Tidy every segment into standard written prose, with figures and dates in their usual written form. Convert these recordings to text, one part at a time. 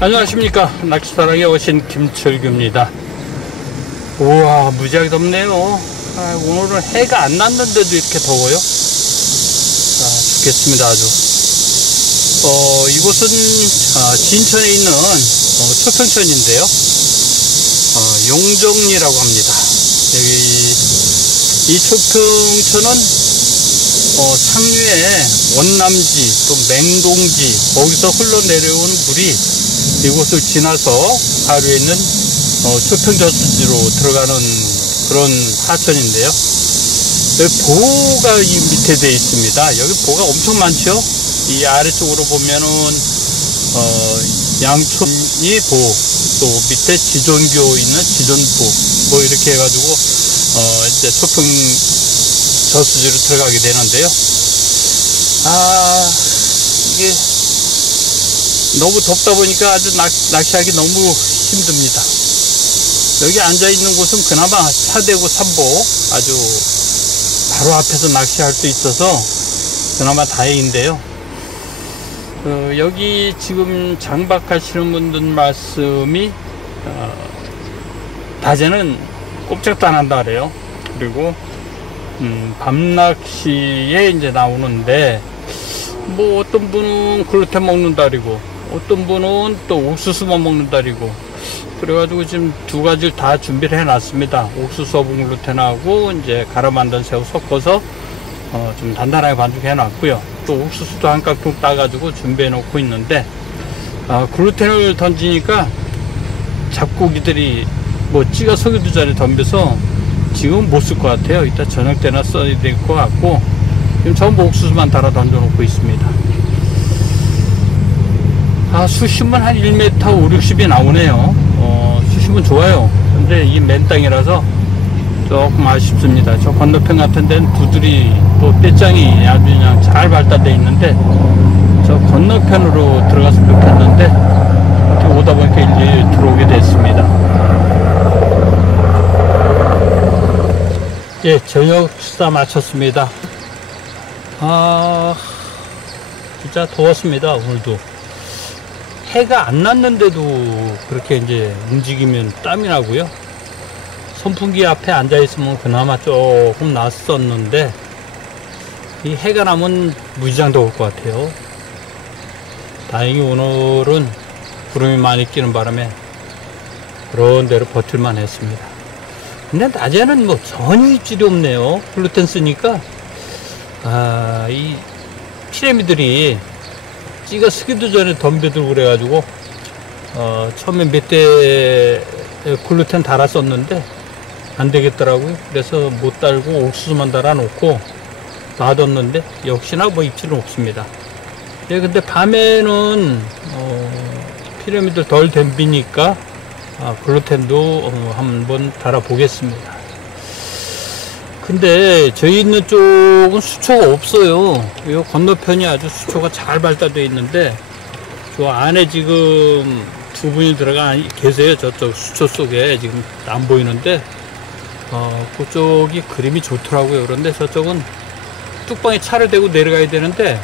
안녕하십니까. 낚시사랑에 오신 김철규입니다. 우와, 무지하게 덥네요. 오늘은 해가 안 났는데도 이렇게 더워요. 죽겠습니다, 아주. 이곳은 진천에 있는 초평천인데요. 용정리라고 합니다. 여기 이 초평천은 상류에 원남지 또 맹동지 거기서 흘러내려오는 물이 이곳을 지나서 하류에 있는 초평저수지로 들어가는 그런 하천인데요. 여기 보가 이 밑에 되어 있습니다. 여기 보가 엄청 많죠. 이 아래쪽으로 보면은 양촌이 보, 또 밑에 지존교 있는 지존보 뭐 이렇게 해가지고 이제 초평 저수지로 들어가게 되는데요. 이게 너무 덥다 보니까 아주 낚시하기 너무 힘듭니다. 여기 앉아있는 곳은 그나마 차대고 삼보 아주 바로 앞에서 낚시할 수 있어서 그나마 다행인데요. 여기 지금 장박하시는 분들 말씀이 낮에는 꼼짝도 안 한다 그래요. 그리고 밤낚시에 이제 나오는데 뭐 어떤 분은 글루텐 먹는다 그리고 어떤 분은 또 옥수수만 먹는다 그리고 그래가지고 지금 두 가지를 다 준비를 해 놨습니다. 옥수수 어분 글루텐하고 이제 갈아 만든 새우 섞어서 좀 단단하게 반죽해 놨고요. 또 옥수수도 한 깍통 따가지고 준비해 놓고 있는데 글루텐을 던지니까 잡고기들이 뭐 찌가 서기도 전에 덤벼서 지금 못 쓸 것 같아요. 이따 저녁 때나 써야 될 것 같고 지금 전부 옥수수만 달아 던져 놓고 있습니다. 수심은 한 1m 5, 60이 나오네요. 수심은 좋아요. 근데 이 맨땅이라서 조금 아쉽습니다. 저 건너편 같은 데는 부들이 또 떼짱이 아주 그냥 잘 발달되어 있는데 저 건너편으로 들어갔으면 좋겠는데 어떻게 오다 보니까 이제 들어오게 됐습니다. 예, 저녁 식사 마쳤습니다. 진짜 더웠습니다, 오늘도. 해가 안 났는데도 그렇게 이제 움직이면 땀이 나고요. 선풍기 앞에 앉아 있으면 그나마 조금 낫었는데, 이 해가 나면 무지장 더울 것 같아요. 다행히 오늘은 구름이 많이 끼는 바람에 그런 대로 버틸만 했습니다. 근데 낮에는 뭐 전혀 입질이 없네요. 글루텐 쓰니까 이 피라미들이 찌가 쓰기도 전에 덤벼들고 그래가지고 처음에 몇 대 글루텐 달았었는데 안 되겠더라고요. 그래서 못 달고 옥수수만 달아 놓고 놔뒀는데 역시나 뭐 입질은 없습니다. 예, 근데 밤에는 피라미들 덜 덤비니까 글루텐도 한번 달아 보겠습니다. 근데 저희 있는 쪽은 수초가 없어요. 이 건너편이 아주 수초가 잘 발달되어 있는데 저 안에 지금 두 분이 들어가 계세요. 저쪽 수초 속에 지금 안 보이는데 그쪽이 그림이 좋더라고요. 그런데 저쪽은 뚝방에 차를 대고 내려가야 되는데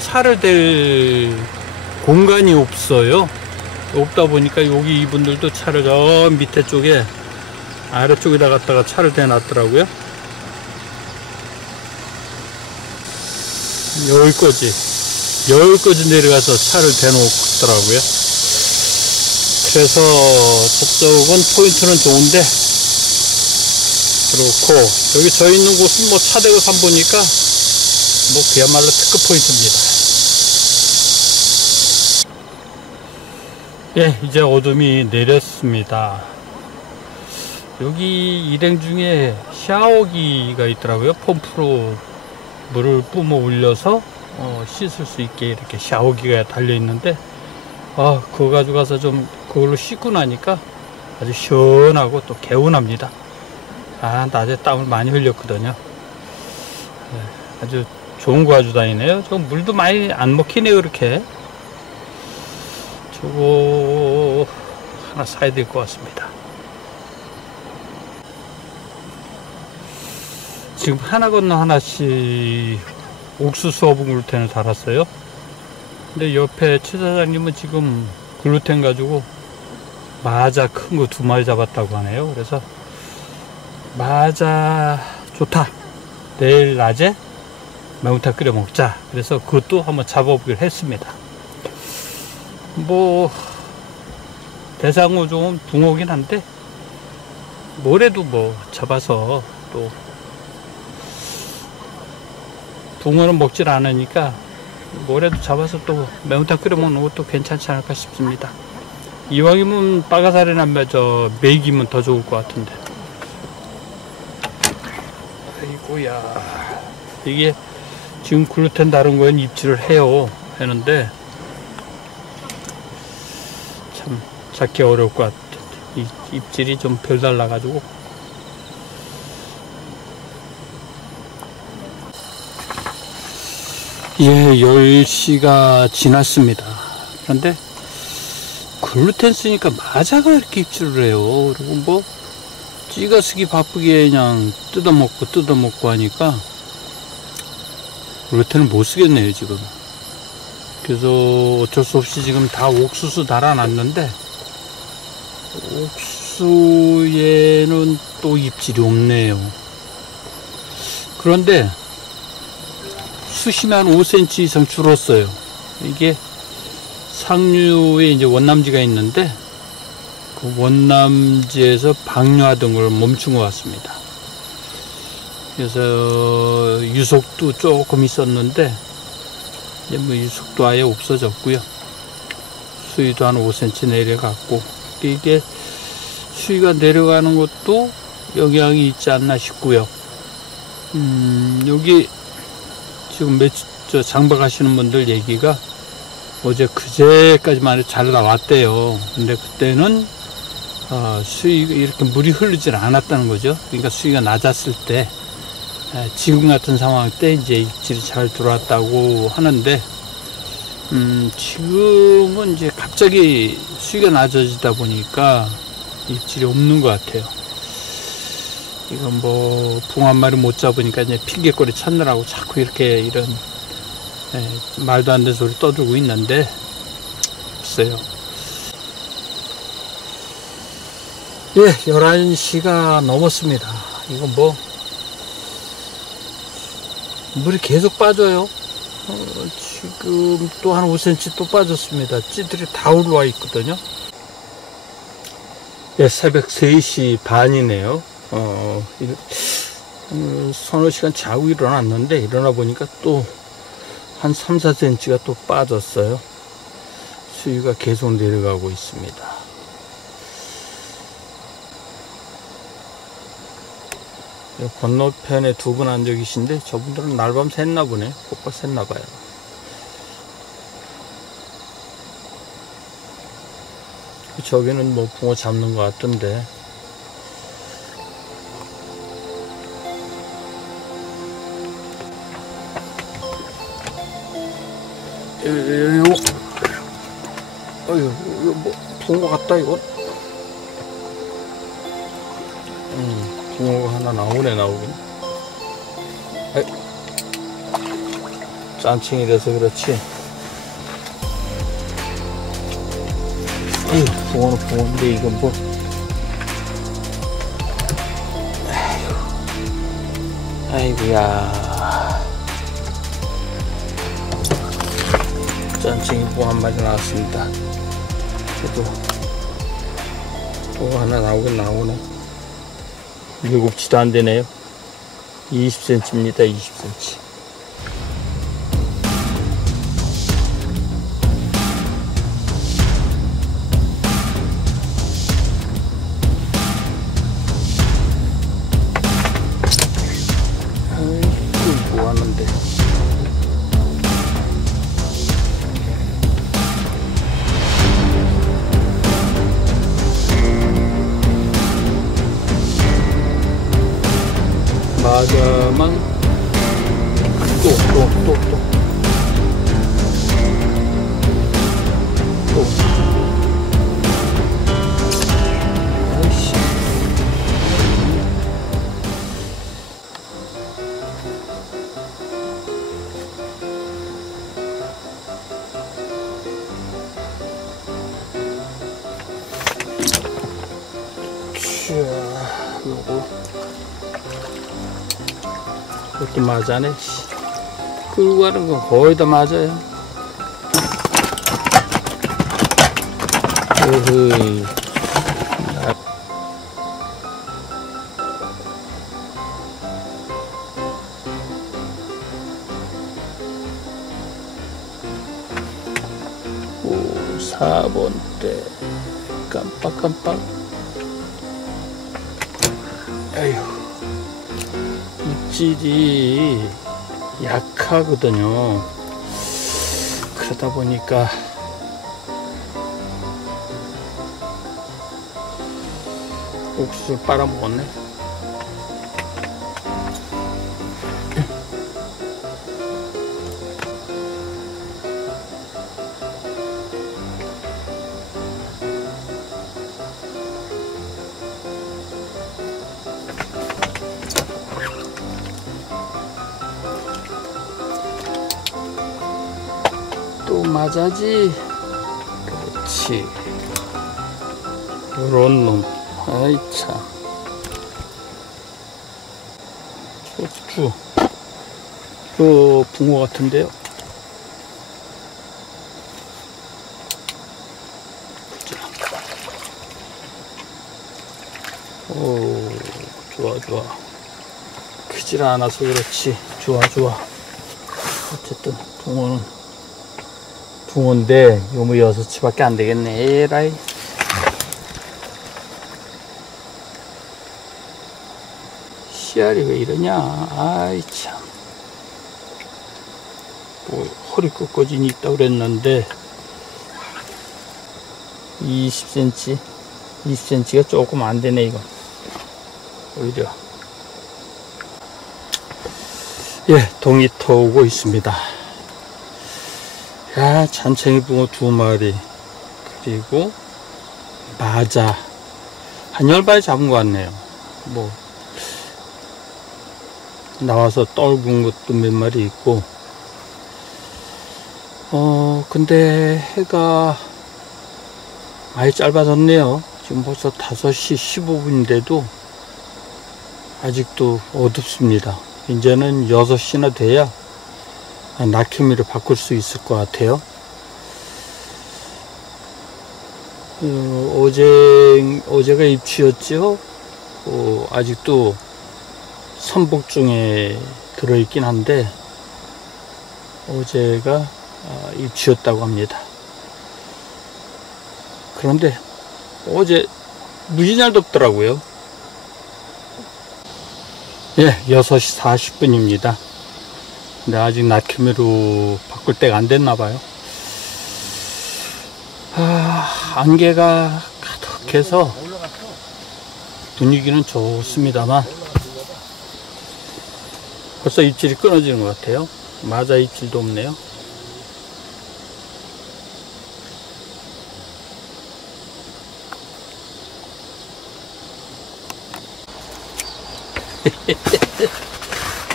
차를 댈 공간이 없어요. 없다 보니까 여기 이분들도 차를 저 밑에 쪽에 아래쪽에다 갖다가 차를 대놨더라고요. 여기까지 내려가서 차를 대놓더라고요. 그래서 저쪽은 포인트는 좋은데 그렇고 여기 저 있는 곳은 뭐 차 대고 삼보니까 뭐 그야말로 특급 포인트입니다. 예, 이제 어둠이 내렸습니다. 여기 일행 중에 샤워기가 있더라고요. 펌프로 물을 뿜어 올려서 씻을 수 있게 이렇게 샤워기가 달려 있는데 그거 가지고 가서 좀 그걸로 씻고 나니까 아주 시원하고 또 개운합니다. 낮에 땀을 많이 흘렸거든요. 아주 좋은 거 가지고 다니네요. 저 물도 많이 안 먹히네요. 그렇게 저거 하나 사야 될 것 같습니다. 지금 하나 건너 하나씩 옥수수 어분 글루텐을 달았어요. 근데 옆에 최 사장님은 지금 글루텐 가지고 마자 큰 거 2마리 잡았다고 하네요. 그래서 마자 좋다, 내일 낮에 매운탕 끓여 먹자. 그래서 그것도 한번 잡아보기로 했습니다. 뭐 대상어 좀 붕어긴 한데 뭐래도 뭐 잡아서, 또 붕어는 먹질 않으니까 뭐래도 잡아서 또 매운탕 끓여 먹는 것도 괜찮지 않을까 싶습니다. 이왕이면 빠가사리나 메기면 더 좋을 것 같은데. 아이고야, 이게 지금 글루텐 다른 거엔 입질을 해요. 하는데 참 잡기 어려울 것 같아. 입질이 좀 별 달라가지고. 예, 10시가 지났습니다. 그런데 글루텐 쓰니까 마자가 이렇게 입질을 해요. 그리고 뭐 찌가쓰기 바쁘게 그냥 뜯어먹고 하니까 글루텐을 못 쓰겠네요 지금. 그래서 어쩔 수 없이 지금 다 옥수수 달아놨는데 옥수수에는 또 입질이 없네요. 그런데 수심이 한 5cm 이상 줄었어요. 이게 상류에 이제 원남지가 있는데 그 원남지에서 방류하던 걸 멈춘 것 같습니다. 그래서 유속도 조금 있었는데 이제 뭐 유속도 아예 없어졌고요. 수위도 한 5cm 내려갔고, 이게 수위가 내려가는 것도 영향이 있지 않나 싶고요. 여기 지금 장박하시는 분들 얘기가 어제 그제까지만 해도 잘 나왔대요. 근데 그때는 수위가 이렇게 물이 흐르질 않았다는 거죠. 그러니까 수위가 낮았을 때, 지금 같은 상황 때 이제 입질이 잘 들어왔다고 하는데, 지금은 이제 갑자기 수위가 낮아지다 보니까 입질이 없는 것 같아요. 이건 뭐 붕어 한 마리 못 잡으니까 이제 핑계거리 찾느라고 자꾸 이렇게 이런 말도 안 되는 소리 떠들고 있는데 없어요. 예, 11시가 넘었습니다. 이건 뭐 물이 계속 빠져요. 지금 또 한 5cm 또 빠졌습니다. 찌들이 다 올라와 있거든요. 예, 새벽 3시 반이네요. 서너 시간 자고 일어났는데 일어나 보니까 또 한 3, 4cm가 또 빠졌어요. 수위가 계속 내려가고 있습니다. 건너편에 두 분 앉아 계신데 저분들은 날밤 샜나 보네. 곧바 샜나 봐요. 저기는 뭐 붕어 잡는 것 같던데. 이거 뭐 붕어 같다 이거. 붕어가 하나 나오긴. 짠칭이 돼서 그렇지. 붕어는 붕어인데 이건 뭐. 아이고야. 짠칭이 붕어 한 마리 나왔습니다. 그래도 붕어 하나 나오긴 나오네. 일곱치도 안 되네요. 20cm입니다. 20cm. 아이고, 뭐 하는데. 마자만 또 아이씨. 이것도 맞아네. 끌고 가는 건 거의 다 맞아요. 으흐. 오, 4번대 깜빡깜빡. 아휴, 입질이 약하거든요. 그러다 보니까 옥수수를 빨아먹었네. 또 맞아지. 그렇지. 요런 놈. 아이 참. 고추. 그 붕어 같은데요. 오, 좋아 좋아. 크질 않아서 그렇지. 좋아 좋아. 어쨌든 붕어인데 요무 6치밖에 안 되겠네. 에라이. 씨알이 왜 이러냐. 아이 참. 뭐 허리 끝까지 있다 그랬는데 20cm가 조금 안 되네. 이거 오히려. 예, 동이 터오고 있습니다. 야, 잔챙이 붕어 2마리, 그리고 마자 한 10마리 잡은 것 같네요. 뭐 나와서 떨군 것도 몇 마리 있고. 근데 해가 많이 짧아졌네요. 지금 벌써 5시 15분인데도 아직도 어둡습니다. 이제는 6시나 돼야 낙엽미를 바꿀 수 있을 것 같아요. 어제가 입추였죠. 아직도 선복 중에 들어있긴 한데 어제가 입추였다고 합니다. 그런데 어제 무지날 덥더라고요. 예, 6시 40분입니다. 근데 아직 낙엽미로 바꿀 때가 안 됐나봐요. 안개가 가득해서 분위기는 좋습니다만 벌써 입질이 끊어지는 것 같아요. 마자 입질도 없네요.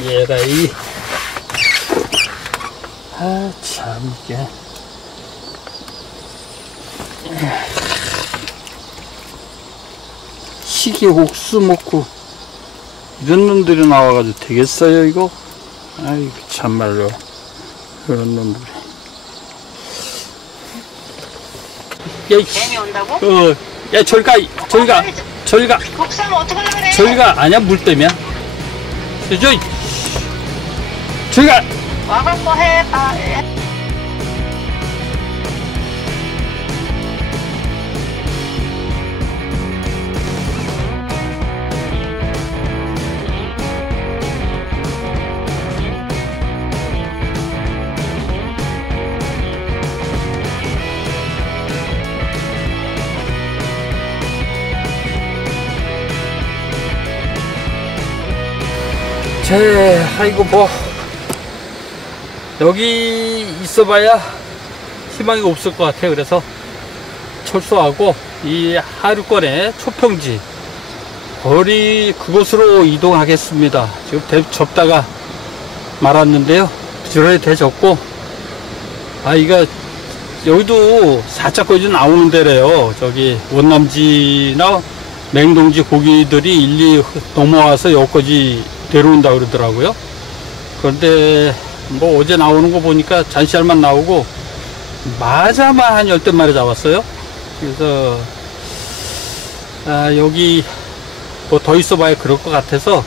얘라이. 참 이게 시계 옥수 먹고 이런 놈들이 나와가지고 되겠어요 이거? 아이고 참말로 그런 놈들이. 뱀이 온다고? 야 저리가. 복사하면 어떡하려고 그래? 저리가. 아니야 물 때문이야. 저리가. 와갖고 해. 아이고 뭐 여기 있어봐야 희망이 없을 것 같아요. 그래서 철수하고 이 하류권의 초평지 거리 그곳으로 이동하겠습니다. 지금 접다가 말았는데요. 부지런히 대접고. 이거 여기도 살짝 거기 나오는 데래요. 저기 원남지나 냉동지 고기들이 일일이 넘어와서 여기까지 데려온다 그러더라고요. 그런데 뭐 어제 나오는 거 보니까 잔시알만 나오고 마자만 한 10대 마리 잡았어요. 그래서 여기 뭐 더 있어 봐야 그럴 것 같아서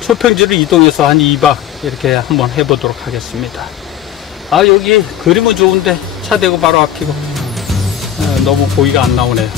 초평지로 이동해서 한 2박 이렇게 한번 해보도록 하겠습니다. 여기 그림은 좋은데 차 대고 바로 앞이고 너무 보기가 안 나오네요.